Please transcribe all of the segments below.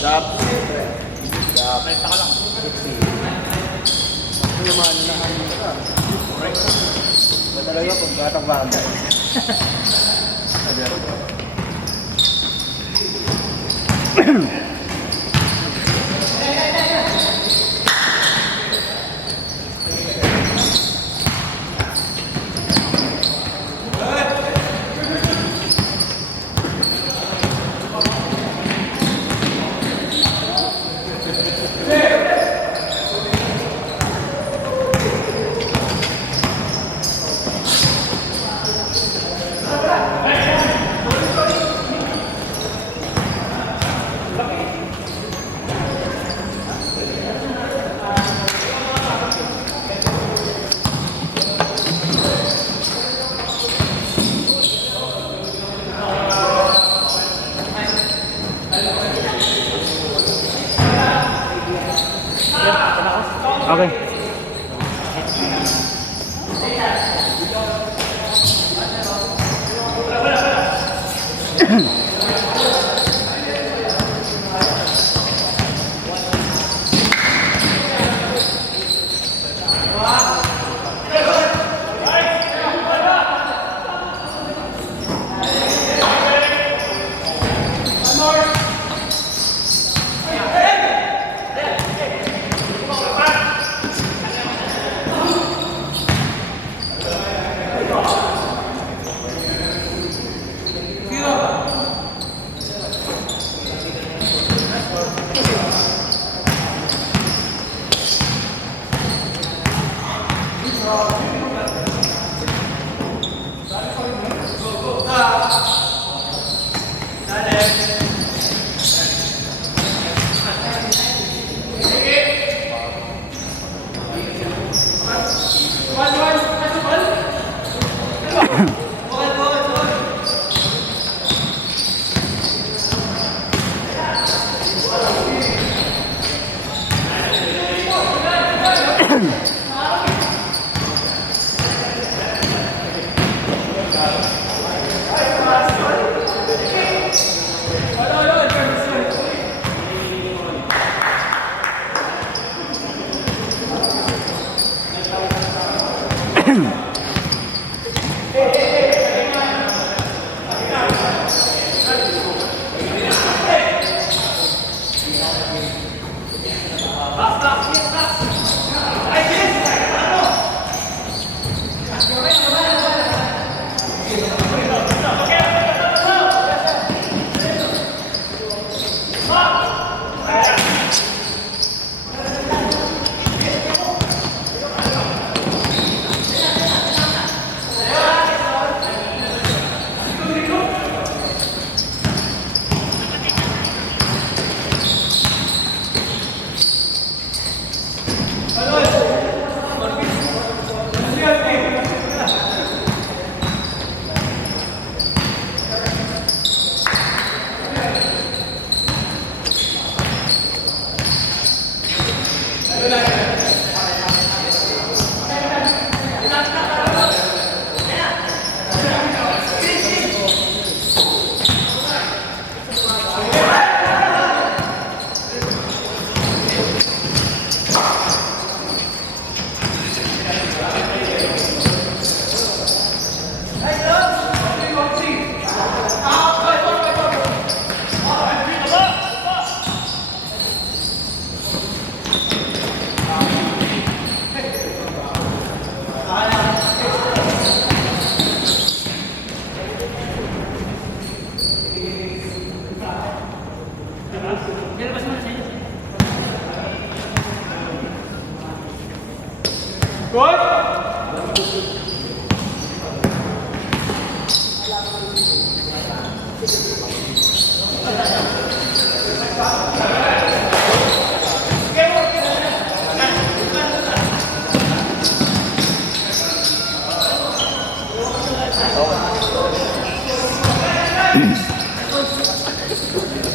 Dap. Dap. Renta ka lang. Ito naman na ano ka. Ba talaga kung gatang bagay. Sabi ako. Okay.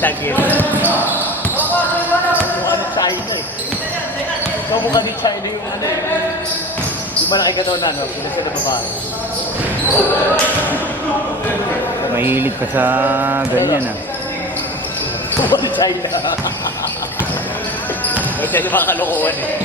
Tagil. Mukhang China eh. So mukhang ni China yung ano eh. Yung malaki ka daw na, no? Pinas ka na babae. Mahilig ka sa ganyan ah. Subo ni China. Kasi yung mga kalokohan eh.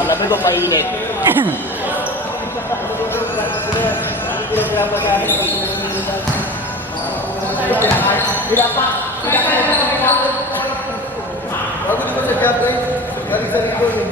Wala mo ba mainit? Bago dito sa Gabay, galing sa likod eh.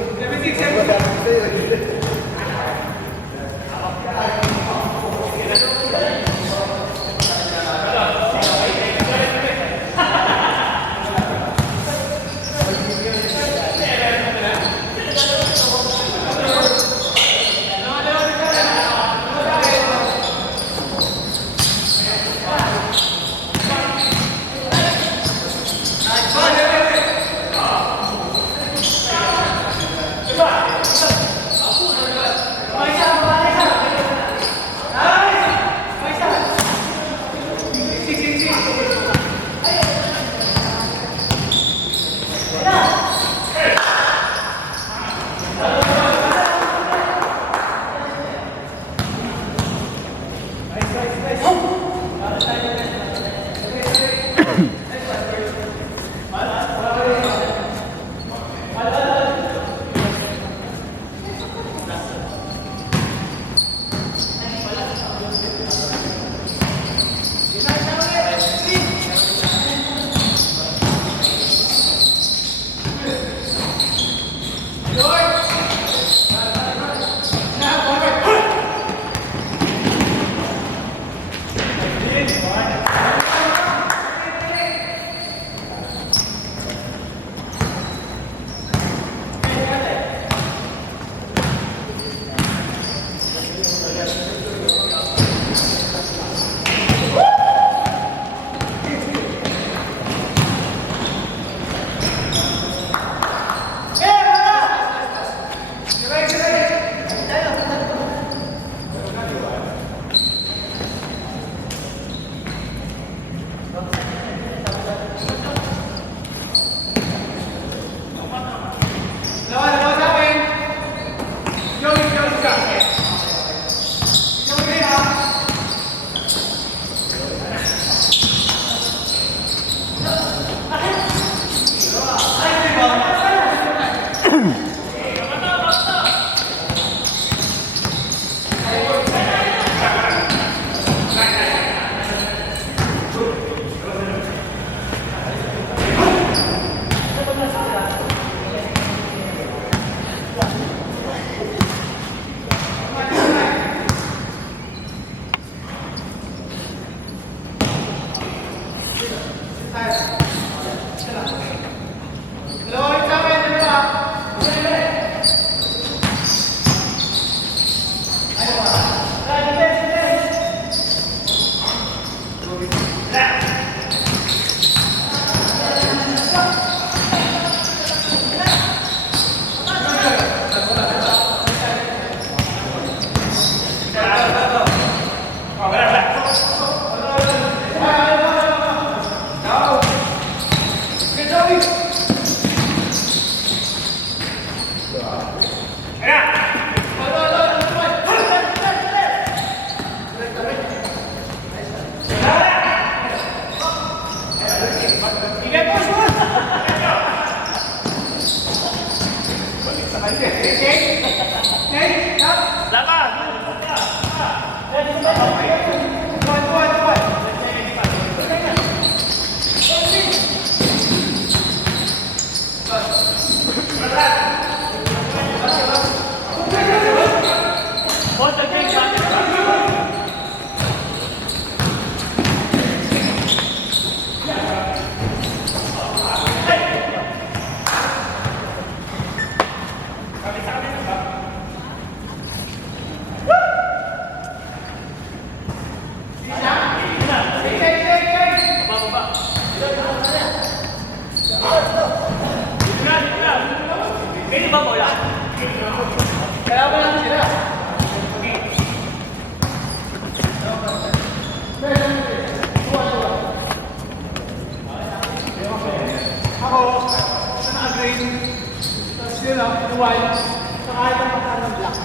Pwede ba bola? Kaya ba lang sila? Ako, sa naka-green, tapos yun lang, white, saka ito mata ng black.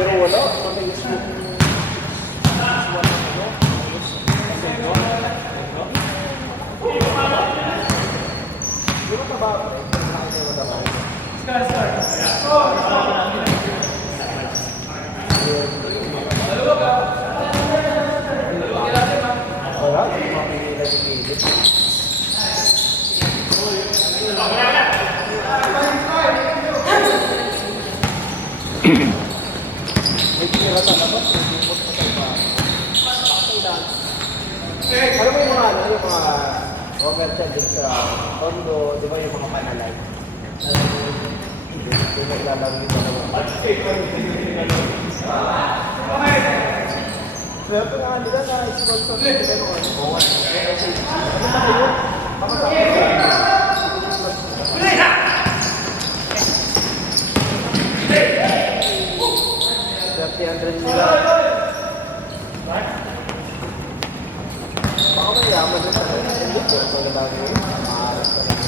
Pero wala, mabilis mo. Wala, mapili na dito. May tira talaga, may bimot na tayo pa. Alam mo yung mga, ano, yung mga Robert din sa Tondo, di ba yung mga panalay? Yung naglalaro yung mga pero ito nga nila na sponsor na nila nung ano. Oo nga. Ano ba kayo? Nila. Baka may yaman na sa kanya. Hindi ko sa lalaki yun. Maaarap ka rin.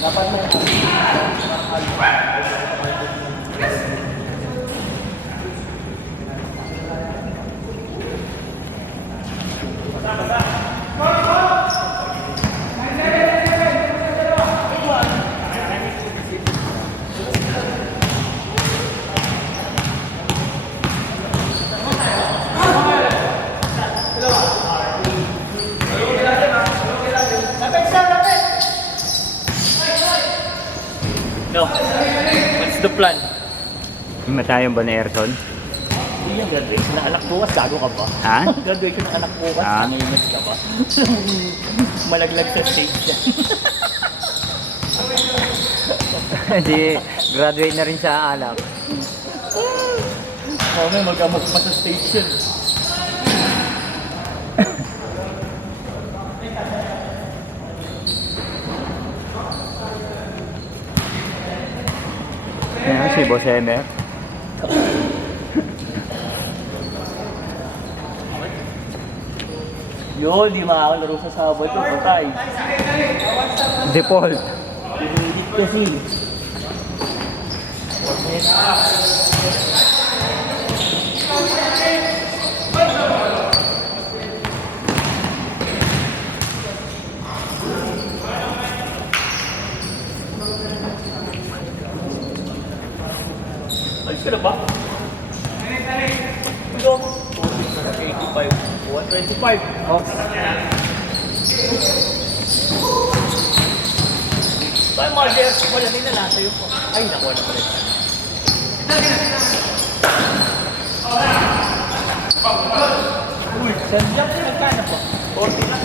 Dapat mo plan? Himatayang ba ni Erson? Hindi yung graduation ng anak bukas, gago ka ba? Ha? Graduation ng anak bukas, Ah. nanginginig ka ba? Malaglag sa stage yan. Hindi, graduate na rin sa alak. Oo, may mag-amag pa sa stage yan. Ayan, si Boss Emer. Yun, di makakalaro sa sabay ko, patay. Default. Pinilit kasi. Ayos ka na ba? Ito. 85. 125. Oh. Tayo mga Jeff, wala din na nasa yung... Ay, nakuha na pala. Uy, sandyak na nagkana po. 40 lang.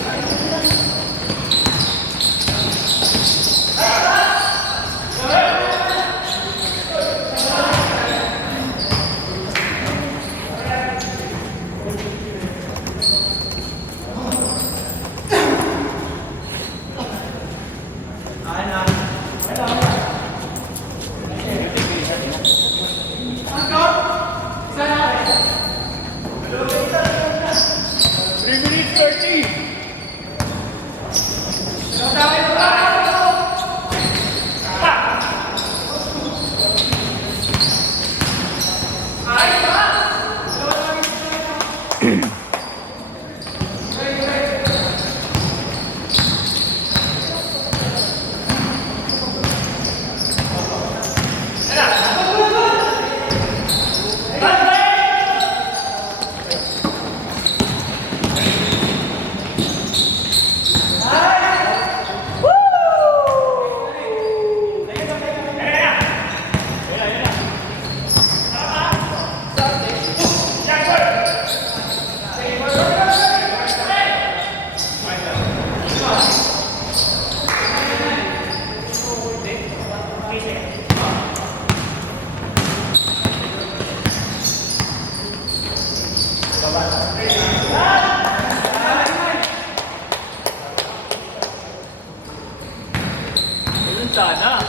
Ayun sana.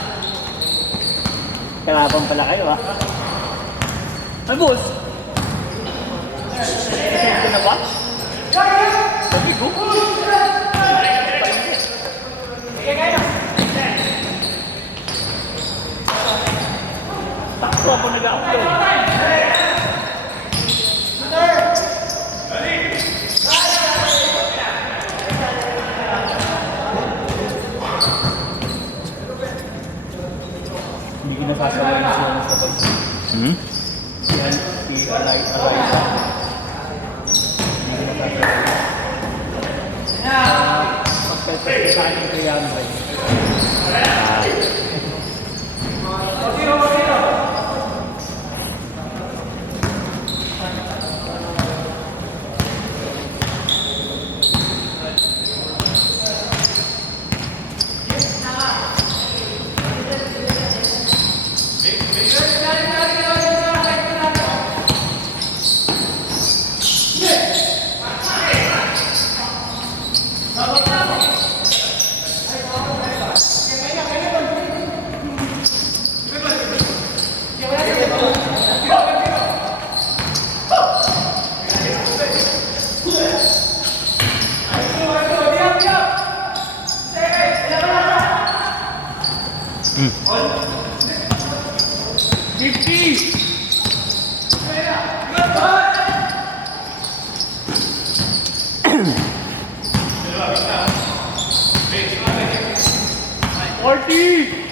Kalaban pala kayo ha. Ay boss! Pasensya na ba? Sabi ko. Takso ako nag-upload. Hindi ko nasasaway na sila ng sabay. Hmm? Si Alay. Hindi ko nasasaway. Pagpapit sa akin kaya ano ba yun? Hmm. 50! 40!